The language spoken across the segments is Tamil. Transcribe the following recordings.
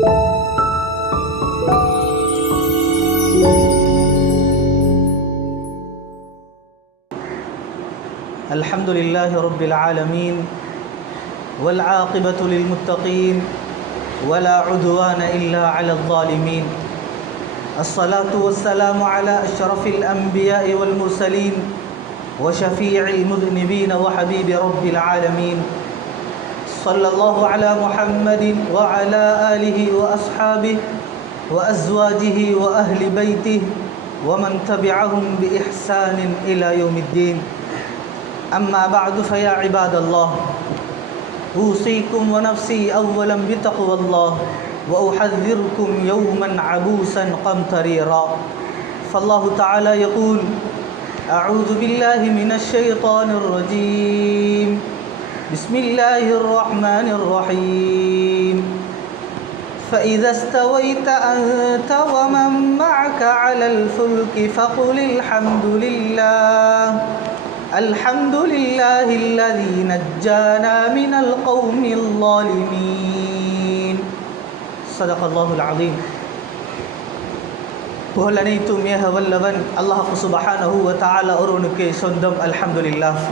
الحمد لله رب العالمين والعاقبة للمتقين ولا عدوان إلا على الظالمين. الصلاة والسلام على أشرف الأنبياء والمرسلين وشفيع المذنبين وحبيب رب العالمين. صلى الله على محمد وعلى آله وأصحابه وأزواجه وأهل بيته ومن تبعهم بإحسان إلى يوم الدين. أما بعد فيا عباد الله، أوصيكم ونفسي أولا بتقوى الله وأحذركم يوما عبوسا قمطريرا. فالله تعالى يقول: أعوذ بالله من الشيطان الرجيم، بسم الله الرحمن الرحيم. فإذا استويت أنت ومن معك على الفلك فقل الحمد لله الذي نجانا من القوم الظالمين. صدق الله العظيم. புகழ் அனைத்தும் ஏக வல்லவன் அல்லாஹ் சுப்ஹானஹு வ தஆலா ஒருவனுக்கே சொந்தம். அல்ஹம்துலில்லாஹ்.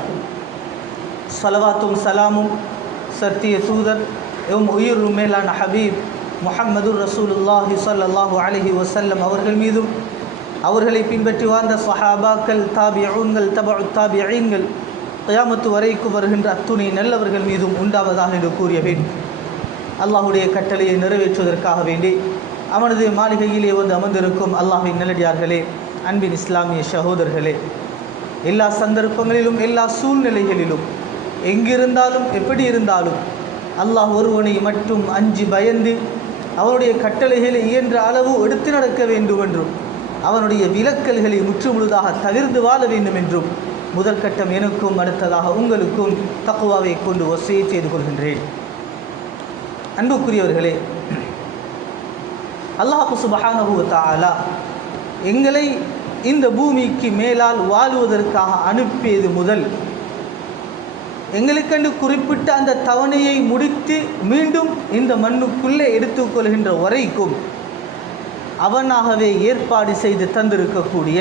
ஸலவாத்தும் சலாமும் சத்திய தூதர் எம் உயிர் மேலான ஹபீப் முஹம்மது ரசூலுல்லாஹி ஸல்லல்லாஹு அலைஹி வஸல்லம் அவர்கள் மீதும், அவர்களை பின்பற்றி வாழ்ந்த ஸஹாபாக்கள், தாபிஊன்கள், தபஉ தாபிஈன்கள், கியாமத்து வரைக்கும் வருகின்ற அத்துணை நல்லவர்கள் மீதும் உண்டாவதாக என்று கூறியவேன். அல்லாஹுடைய கட்டளையை நிறைவேற்றுவதற்காக வேண்டி அவனது மாளிகையிலே வந்து அமர்ந்திருக்கும் அல்லாஹ்வின் நல்லடியார்களே, அன்பின் இஸ்லாமிய சகோதரர்களே, எல்லா சந்தர்ப்பங்களிலும் எல்லா சூழ்நிலைகளிலும் எங்கிருந்தாலும் எப்படி இருந்தாலும் அல்லாஹ் ஒருவனை மட்டும் அஞ்சி பயந்து அவனுடைய கட்டளைகளை இயன்ற அளவு எடுத்து நடக்க வேண்டும் என்றும் அவனுடைய விலக்கல்களை முற்றுமுழுதாக தவிர்த்து வாழ வேண்டும் என்றும் முதல் கட்டம் எனக்கும் அடுத்ததாக உங்களுக்கும் தக்வாவை கொண்டு வசியத் செய்து கொள்கின்றேன். அன்புக்குரியவர்களே, அல்லாஹ் சுப்ஹானஹு வ தஆலா எங்களை இந்த பூமிக்கு மேலால் வாழுவதற்காக அனுப்பியது முதல் எங்களுக்கென்று குறிப்பிட்ட அந்த தவணையை முடித்து மீண்டும் இந்த மண்ணுக்குள்ளே எடுத்துக்கொள்கின்ற வரைக்கும் அவனாகவே ஏற்பாடு செய்து தந்திருக்கக்கூடிய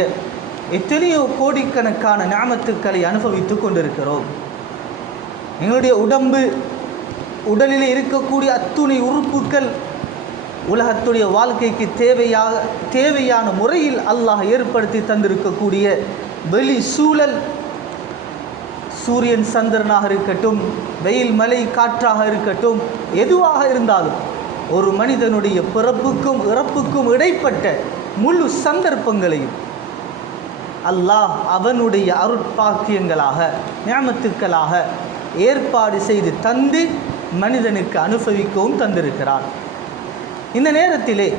எத்தனையோ கோடிக்கணக்கான நிஅமத்துக்களை அனுபவித்து கொண்டிருக்கிறோம். எங்களுடைய உடலில் இருக்கக்கூடிய அத்துணை உறுப்புகள் உலகத்துடைய வாழ்க்கைக்கு தேவையான முறையில் அல்லாஹ் ஏற்படுத்தி தந்திருக்கக்கூடிய வெளி சூழல், சூரியன் சந்திரனாக இருக்கட்டும், வெயில் மழை காற்றாக இருக்கட்டும், எதுவாக இருந்தாலும் ஒரு மனிதனுடைய பிறப்புக்கும் இறப்புக்கும் இடைப்பட்ட முழு சந்தர்ப்பங்களையும் அல்லாஹ் அவனுடைய அருட்பாக்கியங்களாக நிஅமத்துக்களாக ஏற்பாடு செய்து தந்து மனிதனுக்கு அனுபவிக்கவும் தந்திருக்கிறான். இந்த நேரத்திலே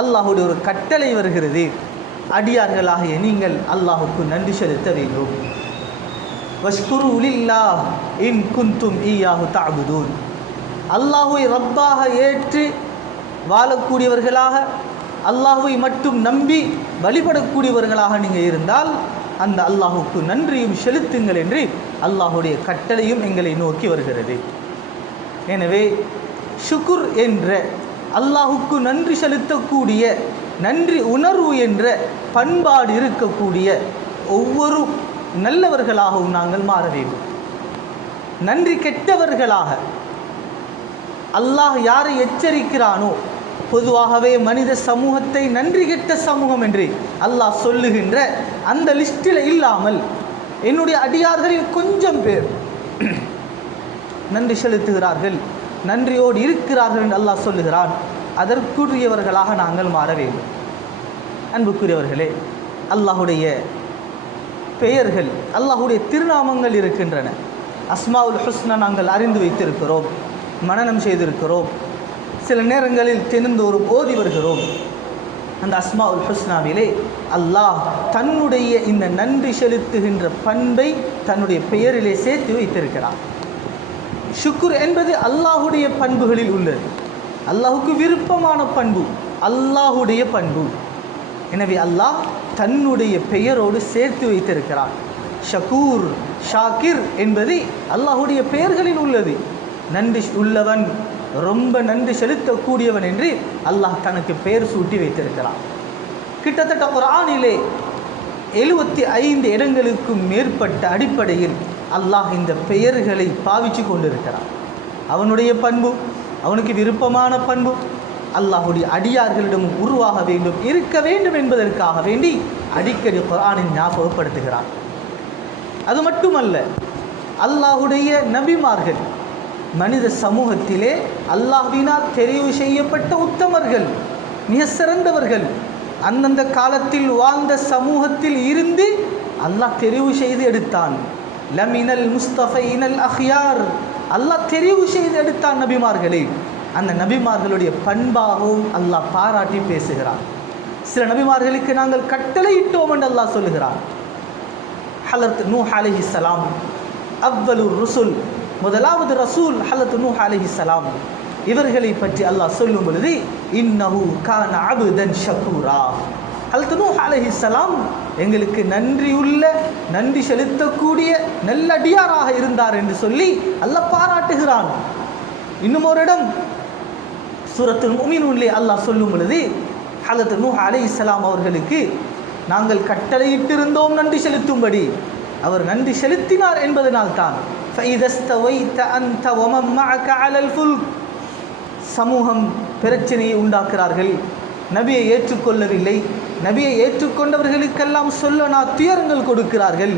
அல்லாஹுடைய ஒரு கட்டளை வருகிறது. அடியார்களாகிய நீங்கள் அல்லாஹுக்கு நன்றி செலுத்த வேண்டும். வஷ்குரு லில்லாஹ் இன் குன்தும் ஈயாஹு தஅபுதூன். அல்லாஹுவை ரப்பாக ஏற்று வாழக்கூடியவர்களாக, அல்லாஹுவை மட்டும் நம்பி வழிபடக்கூடியவர்களாக நீங்கள் இருந்தால் அந்த அல்லாஹுக்கு நன்றியும் செலுத்துங்கள் என்று அல்லாஹுடைய கட்டளையும் எங்களை நோக்கி வருகிறது. எனவே ஷுக்குர் என்ற அல்லாஹுக்கு நன்றி செலுத்தக்கூடிய நன்றி உணர்வு என்ற பண்பாடு இருக்கக்கூடிய ஒவ்வொரு நல்லவர்களாகவும் நாங்கள் மாற வேண்டும். நன்றி கெட்டவர்களாக அல்லாஹ் யாரை எச்சரிக்கிறானோ, பொதுவாகவே மனித சமூகத்தை நன்றி கெட்ட சமூகம் என்று அல்லாஹ் சொல்லுகின்ற அந்த லிஸ்டில் இல்லாமல் என்னுடைய அடியார்களில் கொஞ்சம் பேர் நன்றி செலுத்துகிறார்கள், நன்றியோடு இருக்கிறார்கள் என்று அல்லாஹ் சொல்லுகிறான். அதற்குரியவர்களாக நாங்கள் மாற வேண்டும். அன்புக்குரியவர்களே, அல்லாஹுடைய பெயர்கள், அல்லாஹுடைய திருநாமங்கள் இருக்கின்றன. அஸ்மாவுல் ஹுஸ்னா நாங்கள் அறிந்து வைத்திருக்கிறோம், மனனம் செய்திருக்கிறோம், சில நேரங்களில் தினந்தோறும் ஓதி வருகிறோம். அந்த அஸ்மாவுல் ஹுஸ்னாவிலே அல்லாஹ் தன்னுடைய இந்த நன்றி செலுத்துகின்ற பண்பை தன்னுடைய பெயரிலே சேர்த்து வைத்திருக்கிறார். ஷுக்குர் என்பது அல்லாஹுடைய பண்புகளில் உள்ளது. அல்லாஹுக்கு விருப்பமான பண்பு, அல்லாஹுடைய பண்பு. எனவே அல்லாஹ் தன்னுடைய பெயரோடு சேர்த்து வைத்திருக்கிறான். ஷக்கூர், ஷாக்கிர் என்பது அல்லாஹுடைய பெயர்களில் உள்ளது. நன்றி உள்ளவன், ரொம்ப நன்றி செலுத்தக்கூடியவன் என்று அல்லாஹ் தனக்கு பெயர் சூட்டி வைத்திருக்கிறான். கிட்டத்தட்ட குர்ஆனிலே 75 இடங்களுக்கும் மேற்பட்ட அடிப்படையில் அல்லாஹ் இந்த பெயர்களை பாவிச்சு கொண்டிருக்கிறான். அவனுடைய பண்பு, அவனுக்கு விருப்பமான பண்பு அல்லாஹுடைய அடியார்களிடம் உருவாக வேண்டும், இருக்க வேண்டும் என்பதற்காக வேண்டி அடிக்கடி குர்ஆனில் ஞாபகப்படுத்துகிறான். அது மட்டுமல்ல, அல்லாஹுடைய நபிமார்கள் மனித சமூகத்திலே அல்லாஹ்வினால் தெரிவு செய்யப்பட்ட உத்தமர்கள், மிக சிறந்தவர்கள். அந்தந்த காலத்தில் வாழ்ந்த சமூகத்தில் இருந்து அல்லாஹ் தெரிவு செய்து எடுத்தான். லமினல் முஸ்தஃபைனல் அஹ்யார், அல்லாஹ் தெரிவு செய்து எடுத்தான் நபிமார்களை. அந்த நபிமார்களுடைய பண்பாகவும் அல்லாஹ் பாராட்டி பேசுகிறான். சில நபிமார்களுக்கு நாங்கள் கட்டளையிட்டோம் என்று அல்லாஹ் சொல்லுகிறான். ஹலரத் நூஹ் அலைஹிஸ்ஸலாம் அவ்வலுர் ருசுல், முதலாவது ரசூல் ஹலரத் நூஹ் அலைஹிஸ்ஸலாம். இவர்களை பற்றி அல்லாஹ் சொல்லும் பொழுது இன்னஹு கான அப்தன் ஷக்கூரா, ஹலரத் நூஹ் அலைஹிஸ்ஸலாம் எங்களுக்கு நன்றியுள்ள, நன்றி செலுத்தக்கூடிய நல்லடியாராக இருந்தார் என்று சொல்லி அல்லாஹ் பாராட்டுகிறான். இன்னும் ஒரு இடம் சூரத்துல் முஃமினூனிலே அல்லாஹ் சொல்லும் பொழுது ஹலரத் நூஹ் அலைஹிஸ்ஸலாம் அவர்களுக்கு நாங்கள் கட்டளையிட்டிருந்தோம் நன்றி செலுத்தும்படி, அவர் நன்றி செலுத்தினார் என்பதனால்தான் ஃபைதஸ்தவைத அன்த வமன் மஅக அலல் ஃபுல்க், சமூகம் பிரச்சனையை உண்டாக்குறார்கள், நபியை ஏற்றுக்கொள்ளவில்லை, நபியை ஏற்றுக்கொண்டவர்களுக்கெல்லாம் சொல்லனா துயரங்கள் கொடுக்கிறார்கள்.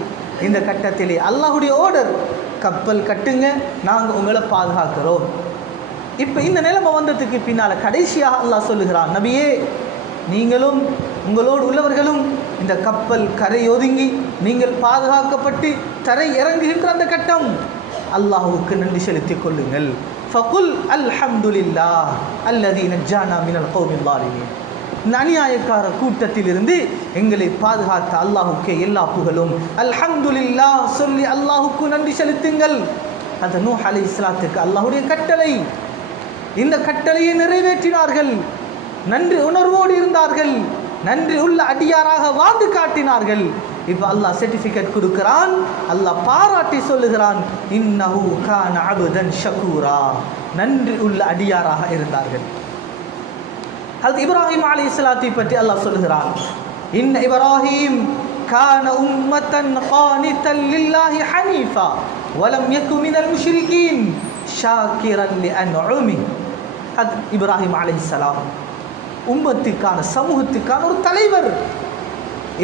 இந்த கட்டத்திலே அல்லாஹுடைய ஆர்டர், கப்பல் கட்டுங்க, நாங்கள் உங்களை பாதுகாக்கிறோம். இப்போ இந்த நிலைமை வந்ததுக்கு பின்னால் கடைசியாக அல்லாஹ் சொல்லுகிறான், நபியே நீங்களும் உங்களோடு உள்ளவர்களும் இந்த கப்பல் கரையொதுங்கி நீங்கள் பாதுகாக்கப்பட்டு தரை இறங்குகின்ற அந்த கட்டம் அல்லாஹுக்கு நன்றி செலுத்திக் கொள்ளுங்கள். ஃபகுல் அல்ஹம்துலில்லாஹ் அல்லதீ நஜ்ஜானா மினல் கௌமில் ஸாலிமீன், அநியாயக்கார கூட்டத்திலிருந்து எங்களை பாதுகாத்த அல்லாஹுக்கே எல்லா புகழும், அல்ஹம்துலில்லாஹ் சொல்லி அல்லாஹுக்கு நன்றி செலுத்துங்கள். அது நூஹ் அலைஹிஸ்ஸலாத்துக்கு அல்லாஹுடைய கட்டளை. இந்த கட்டளையை நிறைவேற்றினார்கள், நன்றி உணர்வோடு இருந்தார்கள், நன்றி உள்ள அடியாராக வாழ்ந்து காட்டினார்கள். இப்போ அல்லாஹ் சர்டிஃபிகேட் கொடுக்கிறான், அல்லாஹ் பாராட்டி சொல்லுகிறான், இன்னஹு கான அப்தன் ஷக்கூரா, நன்றி உள்ள அடியாராக இருந்தார்கள். ஹஜ்ரத் இப்ராஹிம் அலைஹிஸ்ஸலாத்தை பற்றி அல்லாஹ் சொல்லுகிறான், இன்ன இப்ராஹிம் கான உம்மத்தன் கானிதன் லில்லாஹி ஹனீஃபா வலம் யகு மினல் முஷ்ரிகீன் ஷாக்கிரன் லிஅன்உமி. ஹஜ்ரத் இப்ராஹிம் அலைஹிஸ்ஸலாம் உம்மத்துக்கான, சமூகத்துக்கான ஒரு தலைவர்,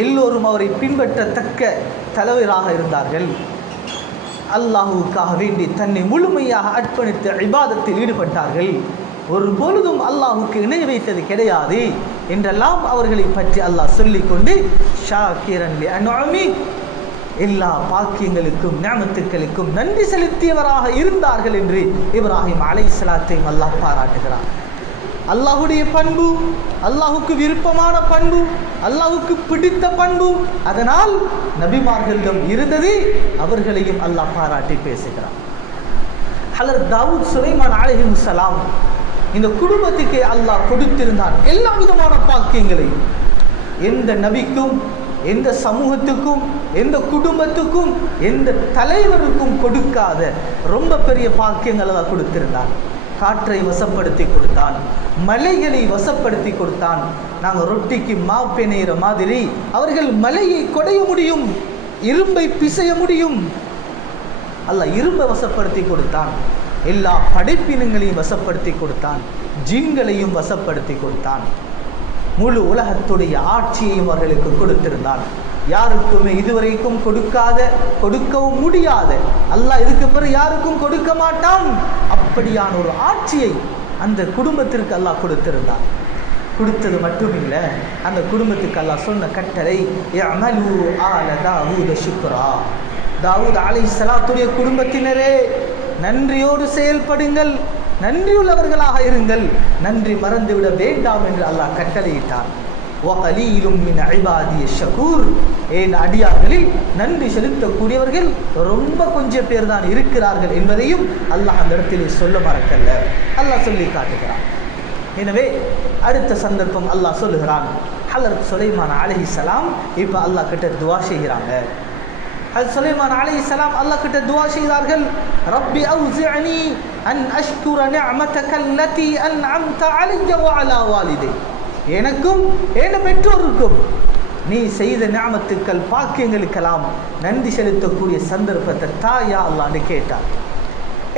எல்லோரும் அவரை பின்பற்றத்தக்க தலைவராக இருந்தார்கள். அல்லாஹுக்காக வேண்டி தன்னை முழுமையாக அர்ப்பணித்து இபாதத்தில் ஈடுபட்டார்கள். ஒரு பொழுதும் அல்லாஹுக்கு இணை வைத்தது கிடையாது என்றெல்லாம் அவர்களை பற்றி அல்லாஹ் சொல்லிக்கொண்டு ஷாக்கிரன் லிஅன்உமி, எல்லா பாக்கியங்களுக்கும் நிஅமத்துக்களுக்கும் நன்றி செலுத்தியவராக இருந்தார்கள் என்று இப்ராஹிம் அலைஹிஸ்ஸலாத்தை அல்லாஹ் பாராட்டுகிறார். அல்லாஹுடைய பண்பு, அல்லாஹுக்கு விருப்பமான பண்பு, அல்லாஹுக்கு பிடித்த பண்பு, அதனால் நபிமார்களிடம் இருந்தது, அவர்களையும் அல்லாஹ் பாராட்டி பேசுகிறார். ஹலரத் தாவூத் சுலைமான் அலைஹிஸ்ஸலாம் இந்த குடும்பத்துக்கு அல்லாஹ் கொடுத்திருந்தான் எல்லா விதமான பாக்கியங்களையும். எந்த நபிக்கும், எந்த சமூகத்துக்கும், எந்த குடும்பத்துக்கும், எந்த தலைவருக்கும் கொடுக்காத ரொம்ப பெரிய பாக்கியங்களை தான் கொடுத்திருந்தான். காற்றை வசப்படுத்தி கொடுத்தான், மலைகளை வசப்படுத்தி கொடுத்தான். நாங்கள் ரொட்டிக்கு மாப்பெனைகிற மாதிரி அவர்கள் மலையை கொடைய முடியும், இரும்பை பிசைய முடியும். அல்லாஹ் இரும்பை வசப்படுத்தி கொடுத்தான், எல்லா படைப்பினங்களையும் வசப்படுத்தி கொடுத்தான், ஜின்களையும் வசப்படுத்தி கொடுத்தான். முழு உலகத்துடைய ஆட்சியையும் அவர்களுக்கு கொடுத்திருந்தான். யாருக்குமே இதுவரைக்கும் கொடுக்காத, கொடுக்கவும் முடியாத, அல்லாஹ் இதுக்கு பிறகு யாருக்கும் கொடுக்க மாட்டான், அப்படியான ஒரு ஆட்சியை அந்த குடும்பத்திற்கு அல்லாஹ் கொடுத்திருந்தான். கொடுத்தது மட்டுமில்லை, அந்த குடும்பத்துக்கு அல்லாஹ் சொன்ன கட்டளை இஅமலு ஆல தாவூத ஷுக்ரா, தாவூத் அலைஹிஸ்ஸலாத்துடைய குடும்பத்தினரே நன்றியோடு செயல்படுங்கள், நன்றியுள்ளவர்களாக இருங்கள், நன்றி மறந்துவிட வேண்டாம் என்று அல்லாஹ் கட்டளையிட்டான். வகலீலும் மின் இபாதிய ஷகூர், என் அடியார்களில் நன்றி செலுத்தக்கூடியவர்கள் ரொம்ப கொஞ்சம் பேர் தான் இருக்கிறார்கள் என்பதையும் அல்லாஹ் அந்த இடத்திலே சொல்ல மறக்கல்ல, அல்லாஹ் சொல்லி காட்டுகிறான். எனவே அடுத்த சந்தர்ப்பம் அல்லாஹ் சொல்லுகிறான், ஹலரத் சுலைமான் அலைஹிஸ்ஸலாம் இப்போ அல்லாஹ் கிட்ட துவா செய்கிறாங்க. ஹஜ்ரத் சுலைமான் அலைஹிஸ்ஸலாம் அல்லாஹ் கிட்ட துஆ செய்தார்கள், ரப்பி அவ்ஸிஅனி அன் அஷ்குர நிஅமதக அல்லதி அன்அம்த அலைய வ அலா வாலிதை. எனக்கும் என் பெற்றோருக்கும் நீ செய்த நிஅமத்துக்கள் பாக்கியங்களுக்கெல்லாம் நன்றி செலுத்தக்கூடிய சந்தர்ப்பத்தை தாயா அல்லாஹ்னு கேட்டார்.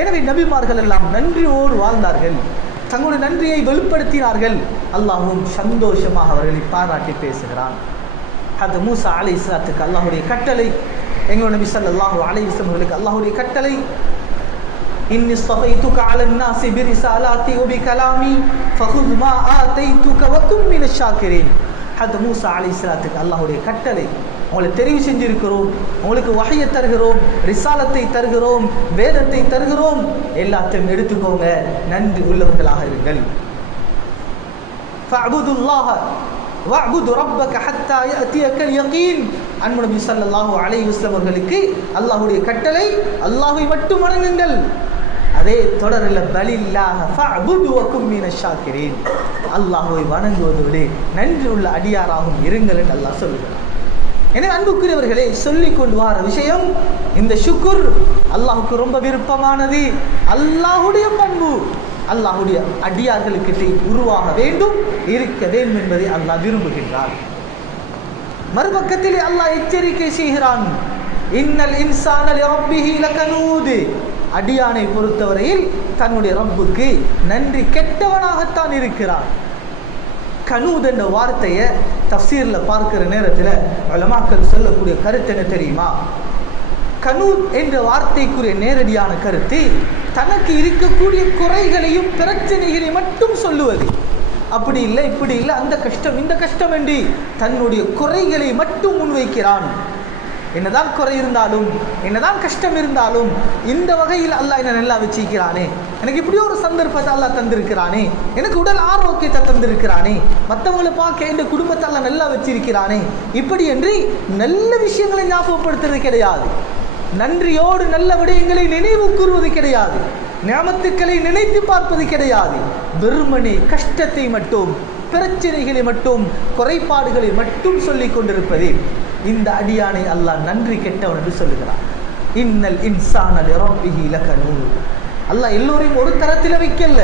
எனவே நபிமார்கள் எல்லாம் நன்றியோடு வாழ்ந்தார்கள், தங்களுடைய நன்றியை வெளிப்படுத்தினார்கள். அல்லாஹ்வும் சந்தோஷமாக அவர்களை பாராட்டி பேசுகிறான். ஹஜ்ரத் மூசா அலைஹிஸ்ஸலாத்துக்கு அல்லாஹ்வுடைய கட்டளை, எங்களுடைய நபி ஸல்லல்லாஹு அலைஹி வஸல்லம் அவர்களுக்கு அல்லாஹ்வுடைய கட்டளை, இன்னி ஸஃபைதுக அலன் நாஸி பிரிஸாலாத்தி வ பிகலாமி ஃபஹுஸ் மா ஆதைதுக வ குன் மினஷ் ஷாக்கிரீன். ஹஜ்ரத் மூசா அலைஹிஸ்ஸலாத்துக்கு அல்லாஹ்வுடைய கட்டளை, உங்களை தெரிவு செஞ்சிருக்கிறோம், உங்களுக்கு வஹயை தருகிறோம், ரிசாலத்தை தருகிறோம், வேதத்தை தருகிறோம், எல்லாத்தையும் எடுத்துக்கோங்க, நன்றி உள்ளவர்களாக இருங்கள். ஃபஅபுதுல்லாஹ வஅபுது ரப்பக ஹத்தா யஅதியக்கல் யகீன். அன்பு நபி ஸல்லல்லாஹு அலைஹி வஸல்லம் அவர்களுக்கு அல்லாஹ்வுடைய கட்டளை, அல்லாஹ்வை மட்டும் வணங்குங்கள். அதே தொடரில் பலில்லாஹ ஃபஅபுது வ குன் மினஷ் ஷாக்கிரீன், அல்லாஹ்வை வணங்குவதோடு நன்றி உள்ள அடியாராகவும் இருங்கள் என்று அல்லாஹ் சொல்கிறார். எனவே அன்புக்குரியவர்களே, சொல்லிக் கொண்டு வர விஷயம், இந்த ஷுக்குர் அல்லாஹுக்கு ரொம்ப விருப்பமானது, அல்லாஹுடைய பண்பு, அல்லாஹுடைய அடியார்களுக்கு உருவாக வேண்டும், இருக்க வேண்டும் என்பதை அல்லாஹ் விரும்புகின்றான். மறுபக்கத்திலே அல்லாஹ் எச்சரிக்கை செய்கிறான், இன்னல் இன்சான லிரப்பிஹி லகனூத். அடியானை பொறுத்தவரையில் தன்னுடைய ரப்புக்கு நன்றி கெட்டவனாகத்தான் இருக்கிறான். கனூத் என்ற வார்த்தையை தஃப்சீரில் பார்க்கிற நேரத்தில் உலமாக்கள் சொல்லக்கூடிய கருத்து என்ன தெரியுமா? கனூத் என்ற வார்த்தைக்குரிய நேரடியான கருத்து, தனக்கு இருக்கக்கூடிய குறைகளையும் பிரச்சனைகளையும் மட்டும் சொல்லுவது. அப்படி இல்லை, இப்படி இல்லை, அந்த கஷ்டம் இந்த கஷ்டம் என்று தன்னுடைய குறைகளை மட்டும் முன்வைக்கிறான். என்னதான் குறை இருந்தாலும், என்னதான் கஷ்டம் இருந்தாலும், இந்த வகையில் அல்லாஹ் என்ன நல்லா வச்சிருக்கிறானே, எனக்கு இப்படி ஒரு சந்தர்ப்பத்தை அல்லாஹ் தந்திருக்கிறானே, எனக்கு உடல் ஆரோக்கியத்தை தந்திருக்கிறானே, மற்றவங்களை பார்க்க இந்த குடும்பத்தை அல்லாஹ் நல்லா வச்சிருக்கிறானே, இப்படி என்று நல்ல விஷயங்களை ஞாபகப்படுத்துறது கிடையாது. நன்றியோடு நல்ல விடயங்களை நினைவு கூறுவது கிடையாது. நியாமத்துக்களை நினைத்து பார்ப்பது கிடையாது. வெறுமனே கஷ்டத்தை மட்டும், பிரச்சனைகளை மட்டும், குறைபாடுகளை மட்டும் சொல்லிக் கொண்டிருப்பது. இந்த அடியானை அல்லாஹ் நன்றி கெட்டவன் என்று சொல்லுகிறான். இன்னல் இன்சான லிரப்பிஹி லகனூத். அல்லாஹ் எல்லோரையும் ஒரு தரத்தில் வைக்கல,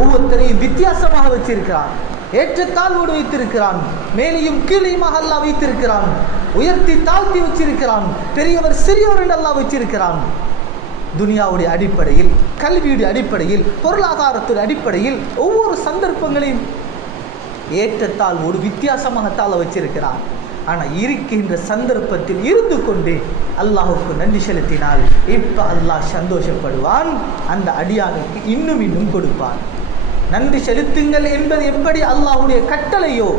ஒவ்வொருத்தரையும் வித்தியாசமாக வச்சிருக்கிறான். ஏற்றத்தாழ்வோடு வைத்திருக்கிறான், மேலையும் கீழையுமாக அல்லாஹ் வைத்திருக்கிறான், உயர்த்தி தாழ்த்தி வச்சிருக்கிறான், பெரியவர் சிறியவர் என்று அல்லாஹ் வச்சிருக்கிறான். துனியாவுடைய அடிப்படையில், கல்வியுடைய அடிப்படையில், பொருளாதாரத்துடைய அடிப்படையில் ஒவ்வொரு சந்தர்ப்பங்களையும் ஏற்றத்தாழ்வோடு வித்தியாசமாகத்தால் வச்சிருக்கிறான். ஆனால் இருக்கின்ற சந்தர்ப்பத்தில் இருந்து கொண்டு அல்லாஹுக்கு நன்றி செலுத்தினால் இப்போ அல்லாஹ் சந்தோஷப்படுவான், அந்த அடியானுக்கு இன்னும் இன்னும் கொடுப்பான். நன்றி செலுத்துங்கள் என்பது எப்படி அல்லாஹுடைய கட்டளையோ,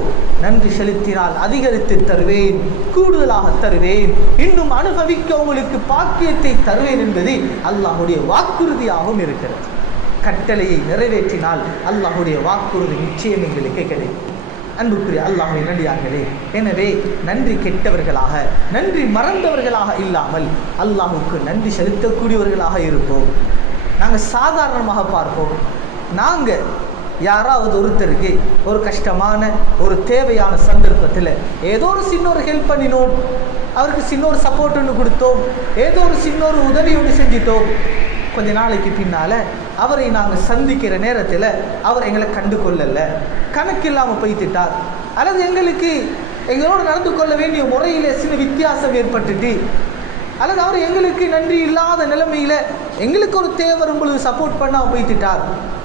நன்றி செலுத்தினால் அதிகரித்து தருவேன், கூடுதலாக தருவேன், இன்னும் அனுபவிக்க உங்களுக்கு பாக்கியத்தை தருவேன் என்பது அல்லாஹுடைய வாக்குறுதியாகவும் இருக்கிறது. கட்டளையை நிறைவேற்றினால் அல்லாஹுடைய வாக்குறுதி நிச்சயம் எங்களுக்கு கிடைக்கும். அன்புக்குரிய அல்லாஹ்வின் நல்லடியார்களே, எனவே நன்றி கெட்டவர்களாக, நன்றி மறந்தவர்களாக இல்லாமல் அல்லாஹுக்கு நன்றி செலுத்தக்கூடியவர்களாக இருப்போம். நாங்கள் சாதாரணமாக பார்ப்போம், நாங்கள் யாராவது ஒருத்தருக்கு ஒரு கஷ்டமான ஒரு தேவையான சந்தர்ப்பத்தில் ஏதோ ஒரு சின்ன ஒரு ஹெல்ப் பண்ணினோம், அவருக்கு சின்ன ஒரு சப்போர்ட் ஒன்று கொடுத்தோம், ஏதோ ஒரு சின்ன ஒரு உதவி ஒன்று செஞ்சிட்டோம். கொஞ்ச நாளைக்கு பின்னால் அவரை நாங்கள் சந்திக்கிற நேரத்தில் அவர் எங்களை கண்டு கொள்ளலை, கணக்கு இல்லாமல் போய்த்திட்டார், அல்லது எங்களுக்கு எங்களோடு நடந்து கொள்ள வேண்டிய முறையில் சின்ன வித்தியாசம் ஏற்பட்டுட்டு, அல்லது அவர் எங்களுக்கு நன்றி இல்லாத நிலைமையில் எங்களுக்கு ஒரு தேவை வரும்பொழுது சப்போர்ட் பண்ணால் போய்த்திட்டார்.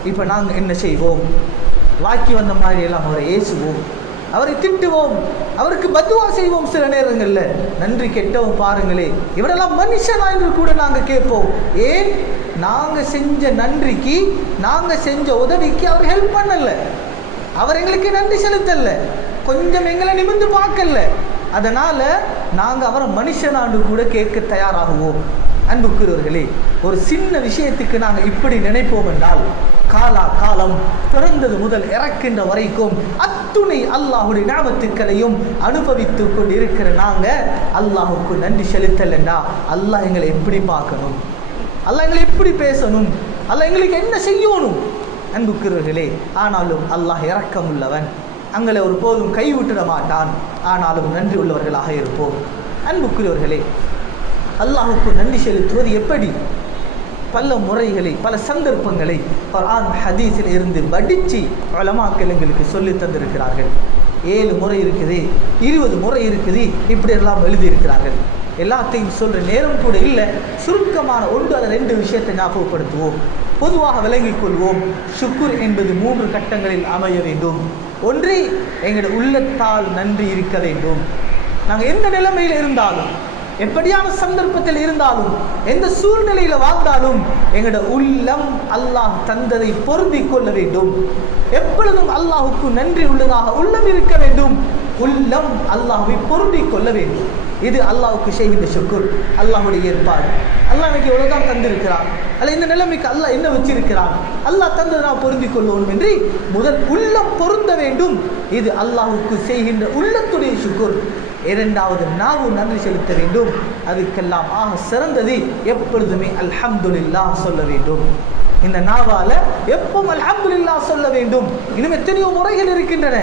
இப்போ நாங்கள் என்ன செய்வோம்? வாக்கி வந்த மாதிரி எல்லாம் அவரை ஏசுவோம், அவரை திட்டுவோம், அவருக்கு பத்துவா செய்வோம். சில நேரங்களில் நன்றி கெட்டவும் பாருங்களே, இவரெல்லாம் மனுஷனா என்று கூட நாங்கள் கேட்போம். ஏன்? நாங்கள் செஞ்ச நன்றிக்கு, நாங்கள் செஞ்ச உதவிக்கு அவர் ஹெல்ப் பண்ணல, அவர் எங்களுக்கு நன்றி செலுத்தல, கொஞ்சம் எங்களை நிமிர்ந்து பார்க்கல. அதனால் நாங்கள் அவரை மனுஷனாண்டு கூட கேட்க தயாராகுவோம். அன்புக்குரியவர்களே, ஒரு சின்ன விஷயத்துக்கு நாங்கள் இப்படி நினைப்போம் என்றால், காலா காலம் பிறந்தது முதல் இறக்கின்ற வரைக்கும் அத்துணை அல்லாஹுடைய நியாமத்துக்களையும் அனுபவித்து கொண்டு இருக்கிற நாங்கள் அல்லாஹுக்கு நன்றி செலுத்தலைன்னா அல்லாஹ் எங்களை எப்படி பார்க்கணும்? அல்லாஹ் எங்களை எப்படி பேசணும்? அல்லாஹ் எங்களுக்கு என்ன செய்யணும்? அன்புக்குரியவர்களே, ஆனாலும் அல்லாஹ் இரக்கம் உள்ளவன், அங்களை ஒரு போதும் கைவிட்டுட மாட்டான். ஆனாலும் நன்றி உள்ளவர்களாக இருப்போம். அன்புக்குரியவர்களே, அல்லாஹுக்கு நன்றி செலுத்துவது எப்படி? பல முறைகளை, பல சந்தர்ப்பங்களை குர்ஆன் ஹதீஸில் இருந்து வடித்து உலமாக்கள் எங்களுக்கு சொல்லி தந்திருக்கிறார்கள். 7 முறை இருக்குது, 20 முறை இருக்குது, இப்படி எல்லாம் எழுதியிருக்கிறார்கள். எல்லாத்தையும் சொல்கிற நேரம் கூட இல்லை. சுருக்கமான 1 அல்லது 2 விஷயத்தை ஞாபகப்படுத்துவோம். பொதுவாக விளங்கிக் கொள்வோம். ஷுக்குர் என்பது 3 கட்டங்களில் அமைய வேண்டும். ஒன்று, எங்களுடைய உள்ளத்தால் நன்றி இருக்க வேண்டும். நாங்கள் எந்த நிலைமையில் இருந்தாலும், எப்படியான சந்தர்ப்பத்தில் இருந்தாலும், எந்த சூழ்நிலையில் வாழ்ந்தாலும் எங்களுடைய உள்ளம் அல்லாஹ் தந்ததை பொருந்தி கொள்ள வேண்டும். எப்பொழுதும் அல்லாஹுக்கு நன்றி உள்ளதாக உள்ளம் இருக்க வேண்டும். உள்ளம் அல்லாஹ்வை பொருந்தி கொள்ள வேண்டும். இது அல்லாஹ்வுக்கு செய்கின்ற ஷுக்குர், அல்லாஹ்வுடைய ஏற்பாடு. அல்லாஹ் எனக்கு எவ்வளவுதான் தந்திருக்கிறான், அல்ல இந்த நிலைமைக்கு அல்லாஹ் என்ன வச்சிருக்கிறான், அல்லாஹ் தந்ததை நான் பொருந்தி கொள்வோம் என்று முதல் உள்ளம் பொருந்த வேண்டும். இது அல்லாஹ்வுக்கு செய்கின்ற உள்ளத்துடைய ஷுக்குர். இரண்டாவது, நாவு நன்றி செலுத்த வேண்டும். அதுக்கெல்லாம் ஆக சிறந்தது எப்பொழுதுமே அல்ஹம்துலில்லாஹ் சொல்ல வேண்டும். இந்த நாவால எப்பவும் அல்ஹம்துலில்லாஹ் சொல்ல வேண்டும். இன்னும் எத்தனையோ முறைகள் இருக்கின்றன.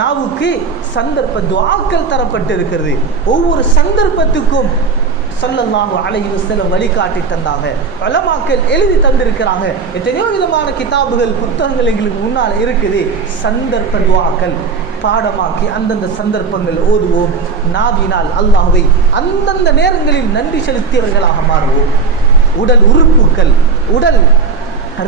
நாவுக்கு சந்தர்ப்ப துஆக்கள் தரப்பட்டு இருக்கிறது. ஒவ்வொரு சந்தர்ப்பத்துக்கும் ஸல்லல்லாஹு அலைஹி வஸல்லம் வழிகாட்டி தந்தாங்க, உலமாக்கள் எழுதி தந்திருக்கிறாங்க. எத்தனையோ விதமான கிதாபுகள், புத்தகங்கள் எங்களுக்கு முன்னால் இருக்குது. சந்தர்ப்ப துஆக்கள் பாடமாக்கி அந்தந்த சந்தர்ப்பங்கள் ஓதுவோம். நாவினால் அல்லாஹ்வை அந்தந்த நேரங்களில் நன்றி செலுத்தியவர்களாக மாறுவோம். உடல் உறுப்புகள், உடல்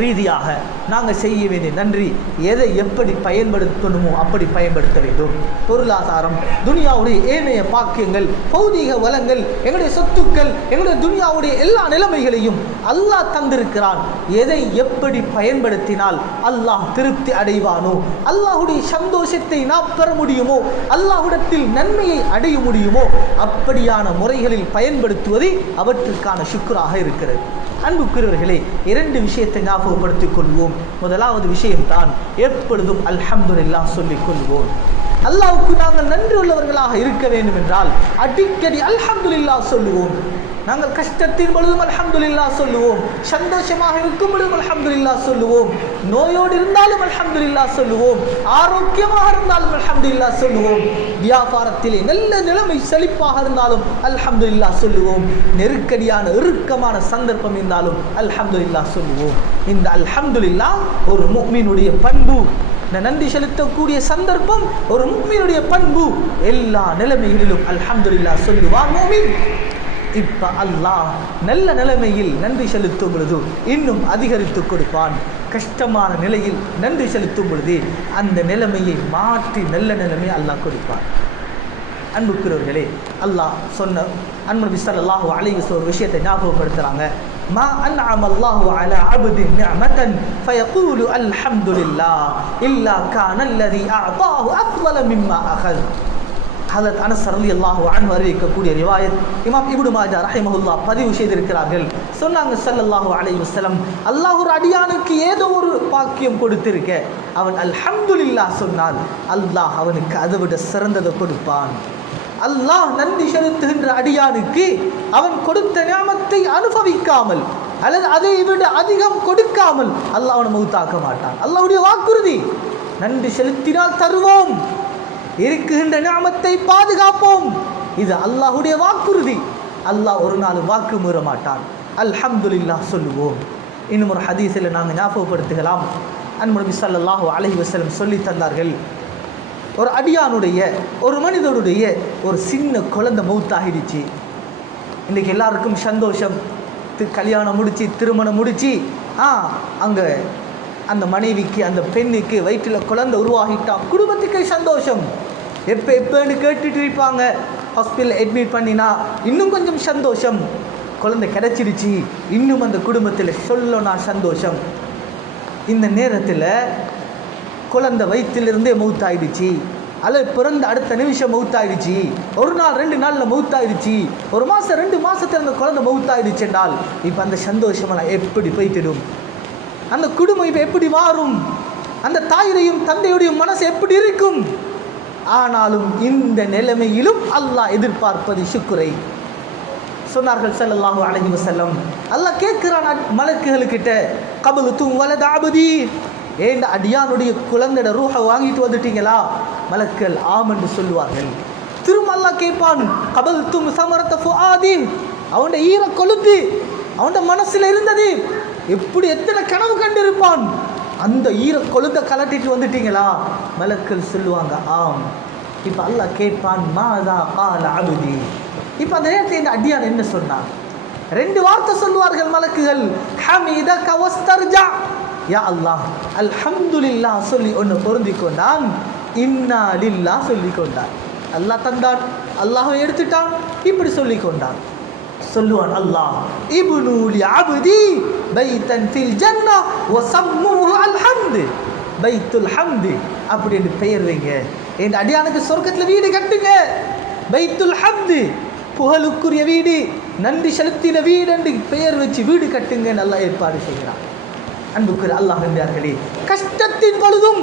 ரீதியாக நாங்கள் செய்ய வேண்டிய நன்றி எதை எப்படி பயன்படுத்தணுமோ அப்படி பயன்படுத்த வேண்டும். பொருளாதாரம், துனியாவுடைய ஏனைய பாக்கியங்கள், பௌதீக வளங்கள், எங்களுடைய சொத்துக்கள், எங்களுடைய துனியாவுடைய எல்லா நிலைமைகளையும் அல்லாஹ் தந்திருக்கிறான். எதை எப்படி பயன்படுத்தினால் அல்லாஹ் திருப்தி அடைவானோ, அல்லாஹுடைய சந்தோஷத்தை நாம் பெற முடியுமோ, அல்லாஹ்விடத்தில் நன்மையை அடைய முடியுமோ அப்படியான முறைகளில் பயன்படுத்துவது அவற்றுக்கான ஷுக்ராக இருக்கிறது. அன்புக்குரியவர்களே, 2 விஷயத்தை ஞாபகப்படுத்திக் கொள்வோம். முதலாவது விஷயம்தான் எப்பொழுதும் அல்ஹம்துலில்லாஹ் சொல்லிக் கொள்வோம். அல்லாஹ்வுக்கு நாங்கள் நன்றி உள்ளவர்களாக இருக்க வேண்டும் என்றால் அடிக்கடி அல்ஹம்துலில்லாஹ் சொல்லுவோம். நாங்கள் கஷ்டத்தின் பொழுதும் அல்ஹம்துலில்லாஹ் சொல்லுவோம், சந்தோஷமாக இருக்கும் பொழுதும் அல்ஹம்துலில்லாஹ் சொல்லுவோம், நோயோடு இருந்தாலும் அல்ஹம்துலில்லாஹ் சொல்லுவோம், ஆரோக்கியமாக இருந்தாலும் அல்ஹம்துலில்லாஹ் சொல்லுவோம், வியாபாரத்திலே நல்ல நிலைமை செழிப்பாக இருந்தாலும் அல்ஹம்துலில்லாஹ் சொல்லுவோம், நெருக்கடியான இறுக்கமான சந்தர்ப்பம் இருந்தாலும் அல்ஹம்துலில்லாஹ் சொல்லுவோம். இந்த அல்ஹம்துலில்லாஹ் ஒரு முஃமினுடைய பண்பு. நன்றி செலுத்தக்கூடிய சந்தர்ப்பம் ஒரு முஃமினுடைய பண்பு. எல்லா நிலைமைகளிலும் அல்ஹம்துலில்லாஹ் சொல்லுவார் முஃமின். இப்ப அல்லாஹ் நல்ல நிலைமையில் நன்றி செலுத்தும் பொழுது இன்னும் அதிகரித்து கொடுப்பான். கஷ்டமான நிலையில் நன்றி செலுத்தும் பொழுது அந்த நிலைமையை மாற்றி நல்ல நிலைமை அல்லாஹ் கொடுப்பான். அன்புக்குரியவர்களே, அல்லாஹ் சொன்ன அன்நபி ஸல்லல்லாஹு அலைஹி வஸல்லம் ஒரு விஷயத்தை ஞாபகப்படுத்துறாங்க. மா அன்அம அல்லாஹு அலா அப்தின் நிஅமத்தன் ஃபயகூலு அல்ஹம்துலில்லாஹ் இல்லா கான அல்லதி அஅதாஹு அஃதல மிம்மா அகல். ஹதரத் அனஸ் ரலியல்லாஹு அன்ஹு அறிவிக்கக்கூடிய ரிவாயத் இமாம் இப்னு மாஜா ரஹிமஹுல்லாஹ் பதிவு செய்திருக்கிறார்கள். சொன்னாங்க ஸல்லல்லாஹு அலைஹி வஸல்லம், அல்லாஹ் ஒரு அடியானுக்கு ஏதோ ஒரு பாக்கியம் கொடுத்திருக்க, அவன் அல்ஹம்துலில்லாஹ் சொன்னால் அல்லாஹ் அவனுக்கு அதை விட சிறந்ததை கொடுப்பான். அல்லாஹ் நன்றி செலுத்துகின்ற அடியானுக்கு அவன் கொடுத்த நியாமத்தை அனுபவிக்காமல் அல்லது அதை விட அதிகம் கொடுக்காமல் அல்லாஹ் அவனை மௌத்தாக்க மாட்டான். அல்லாஹ்வுடைய வாக்குறுதி, நன்றி செலுத்தினால் தருவோம், இருக்குகின்ற நியாமத்தை பாதுகாப்போம். இது அல்லாஹ்வுடைய வாக்குறுதி. அல்லாஹ் ஒரு நாள் வாக்கு மீற மாட்டான். அல்ஹம்துலில்லாஹ் சொல்லுவோம். இன்னும் ஒரு ஹதீஸில் நாங்கள் ஞாபகப்படுத்துகலாம். அன்நபி ஸல்லல்லாஹு அலைஹி வஸல்லம் சொல்லி தந்தார்கள், ஒரு அடியானுடைய, ஒரு மனிதனுடைய ஒரு சின்ன குழந்தை மௌத்தாகிடுச்சு. இன்றைக்கி எல்லாருக்கும் சந்தோஷம். கல்யாணம் முடித்து, திருமணம் முடித்து, அங்கே அந்த மனைவிக்கு, அந்த பெண்ணுக்கு வயிற்றில் குழந்தை உருவாகிட்டா குடும்பத்துக்கு சந்தோஷம். எப்போன்னு கேட்டுட்டு இருப்பாங்க. ஹாஸ்பிட்டலில் அட்மிட் பண்ணினா இன்னும் கொஞ்சம் சந்தோஷம். குழந்தை கிடைச்சிடுச்சு, இன்னும் அந்த குடும்பத்தில் சொல்லனா சந்தோஷம். இந்த நேரத்தில் குழந்தை வயிற்றிலிருந்தே மௌத்தாயிடுச்சு, அல்லது பிறந்த அடுத்த நிமிஷம் மௌத்தாயிடுச்சு, ஒரு நாள் 2 நாளில் மௌத்தாயிடுச்சு, ஒரு மாதம் 2 மாதத்தில் அந்த குழந்தை மௌத்தாயிடுச்சு என்றால் இப்போ அந்த சந்தோஷமெல்லாம் எப்படி போய்த்திடும்? அந்த குடும்பம் இப்போ எப்படி மாறும்? அந்த தாயுடையும் தந்தையுடைய மனசு எப்படி இருக்கும்? ஆனாலும் இந்த நிலைமையிலும் அல்லாஹ் எதிர்பார்ப்பது ஷுக்ரை. சொன்னார்கள் ஸல்லல்லாஹு அலைஹி வஸல்லம், அல்லாஹ் கேட்கிறான் மலக்குகளுக்கிட்ட, கபலுத்தும் வலத அபதி, ஏண்ட அடியானுடைய குழந்தையோட ரூஹை வாங்கிட்டு வந்துட்டீங்களா? மலக்குகள் ஆம் என்று சொல்லுவார்கள். திரும்ப அல்லாஹ் கேட்பான், கபல்தும் சமரத ஃபுஆதி, அவன் ஈர கொழுந்து அவன் மனசுல இருந்தது. எப்படி எத்தனை கனவு கண்டிருப்பான். அந்த ஈர கொழுந்த கலட்டிட்டு வந்துட்டீங்களா? மலக்கள் சொல்லுவாங்க ஆம். இப்ப அல்லாஹ் கேட்பான் மாதா கால அபுதி. இப்ப அந்த நேரத்தில் இந்த அடியான் என்ன சொன்னான்? 2 வார்த்தை சொல்லுவார்கள் மலக்குகள். ஹமீதக வஸ்தர்ஜா. யா அல்லாஹ் அல்ஹம்துலில்லாஹ் சொல்லி ஒன்று பொருந்தி கொண்டான். இன்னா லில்லாஹ் சொல்லி கொண்டான். அல்லாஹ் தந்தான், அல்லாஹ்வை எடுத்துட்டான், இப்படி சொல்லி கொண்டான். சொல்லுவான் அல்லாஹ் இப்னு லி அப்தி பைத்தன் ஃபில் ஜன்னah வ சம்முஹு அல்ஹம்து பைத்துல் ஹம்து. அப்படி என்று பெயர் வைங்க. இந்த அடியானுக்கு சொர்க்கத்தில் வீடு கட்டுங்க. பைத்துல் ஹம்து, புகழுக்குரிய வீடு, நன்றி செலுத்தின வீடு என்று பெயர் வச்சு வீடு கட்டுங்க. நல்லா ஏற்பாடு செய்கிறான். அன்புக்குரிய அல்லாஹ் நம்பியார்களே, கஷ்டத்தின் பொழுதும்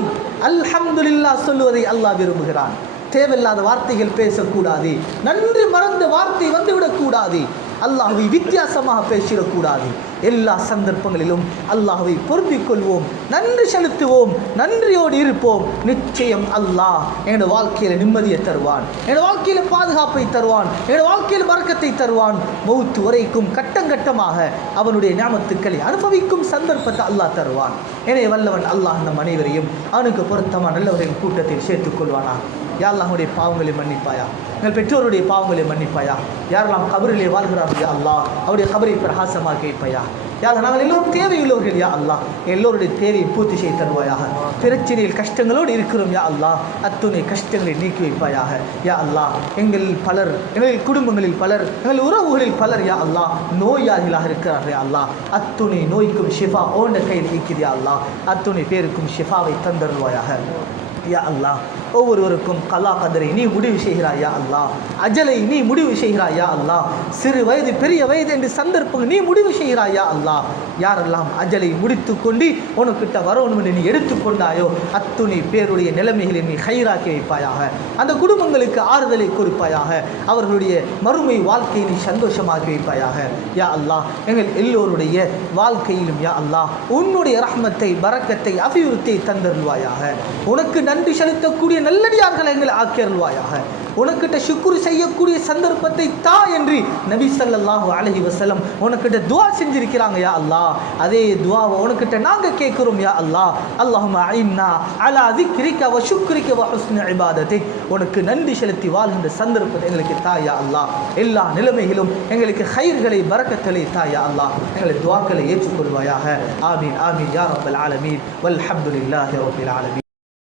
அல்ஹம்துலில்லாஹ் சொல்லுவதை அல்லாஹ் விரும்புகிறான். தேவையில்லாத வார்த்தைகள் பேசக்கூடாது. நன்றி மறந்த வார்த்தை வந்துவிடக்கூடாது. அல்லாஹ்வை வித்தியாசமாக பேசிடக்கூடாது. எல்லா சந்தர்ப்பங்களிலும் அல்லாஹ்வை பொருந்திக் கொள்வோம், நன்றி செலுத்துவோம், நன்றியோடு இருப்போம். நிச்சயம் அல்லாஹ் என்னோட வாழ்க்கையில் நிம்மதியை தருவான், என்னோட வாழ்க்கையில் பாதுகாப்பை தருவான், என்னோட வாழ்க்கையில் பரக்கத்தை தருவான். மௌத்து வரைக்கும் கட்டங்கட்டமாக அவனுடைய ஞாபகத்துக்களை அனுபவிக்கும் சந்தர்ப்பத்தை அல்லாஹ் தருவான். எனவே வல்லவன் அல்லாஹ் நம் அனைவரையும் அவனுக்கு பொருத்தமான நல்லவர்களின் கூட்டத்தில் சேர்த்துக் கொள்வானா. யா அல்லாஹ் நம்முடைய பாவங்களை மன்னிப்பாயா, எங்கள் பெற்றோருடைய பாவங்களை மன்னிப்பாயா. யாரெல்லாம் கபரிலே வாழ்கிறார்கள் யா அல்லாஹ் அவருடைய கபரை பிரகாசமாக்கி வைப்பாயா. யாக நாங்கள் எல்லோரும் தேவையுள்ளவர்கள் யா அல்லாஹ், எல்லோருடைய தேவையை பூர்த்தி செய்து தருவாயாக. பிரச்சனையில் கஷ்டங்களோடு இருக்கிறோம் யா அல்லாஹ், அத்துணை கஷ்டங்களை நீக்கி வைப்பாயாக. யா அல்லாஹ் எங்களில் பலர், எங்கள் குடும்பங்களில் பலர், எங்கள் உறவுகளில் பலர் யா அல்லாஹ் நோயாளிகளாக இருக்கிறார்கள் யா அல்லாஹ். அத்துணை நோய்க்கும் ஷிஃபா ஓண்ட கையில் இருக்கிறது யா அல்லாஹ். அத்துணை பேருக்கும் ஷிஃபாவை தந்தருவாயாக. யா அல்லாஹ் ஒவ்வொருவருக்கும் கலா கதரை நீ முடிவு செய்கிறாய் யா அல்லாஹ், அஜலை நீ முடிவு செய்கிறாய் யா அல்லாஹ், சிறு வயது பெரிய வயது என்று சந்தர்ப்பம் நீ முடிவு செய்கிறாய் யா அல்லாஹ். யாரெல்லாம் அஜலை முடித்து கொண்டு உனக்கிட்ட வரணும் என்று நீ எடுத்துக்கொண்டாயோ அத்துணை பேருடைய நிலைமைகளை நீ ஹைராக்கி வைப்பாயாக. அந்த குடும்பங்களுக்கு ஆறுதலை கொடுப்பாயாக. அவர்களுடைய மறுமை வாழ்க்கையை நீ சந்தோஷமாக்கி வைப்பாயாக. யா அல்லாஹ் எங்கள் எல்லோருடைய வாழ்க்கையிலும் யா அல்லாஹ் உன்னுடைய ரஹ்மத்தை, பரக்கத்தை, அபிவிருத்தியை தந்தருள்வாயாக. உனக்கு நன்றி செலுத்தக்கூடிய நல்லடியார்களை எங்களை ஆக்கியருள்வாயாக. உனக்கிட்ட சுக்ரு செய்யக்கூடிய சந்தர்ப்பத்தை தா என்று நபி ஸல்லல்லாஹு அலைஹி வஸல்லம் உனக்கிட்ட துஆ செஞ்சிருக்கிறாங்க யா அல்லாஹ். அதே துஆவை உனக்கிட்ட நாங்கள் கேட்கிறோம் யா அல்லாஹ். அல்லாஹும்ம அஇன்னா அலா திக்ரிக வ ஷுக்ரிக வ ஹுஸ்னி இபாதத்திக். உனக்கு நன்றி செலுத்தி வாழ்கின்ற சந்தர்ப்பத்தை எங்களுக்கு தா யா அல்லாஹ். எல்லா நிலைமைகளும் எங்களுக்கு ஹைர்களை, பரக்கத்தை தா யா அல்லாஹ். எங்களை துஆக்களை ஏற்றுக்கொள்வாயாக. ஆமீன் ஆமீன் யா ரப்பல் ஆலமீன் வல்ஹம்துலில்லாஹி ரப்பில் ஆலமீன்.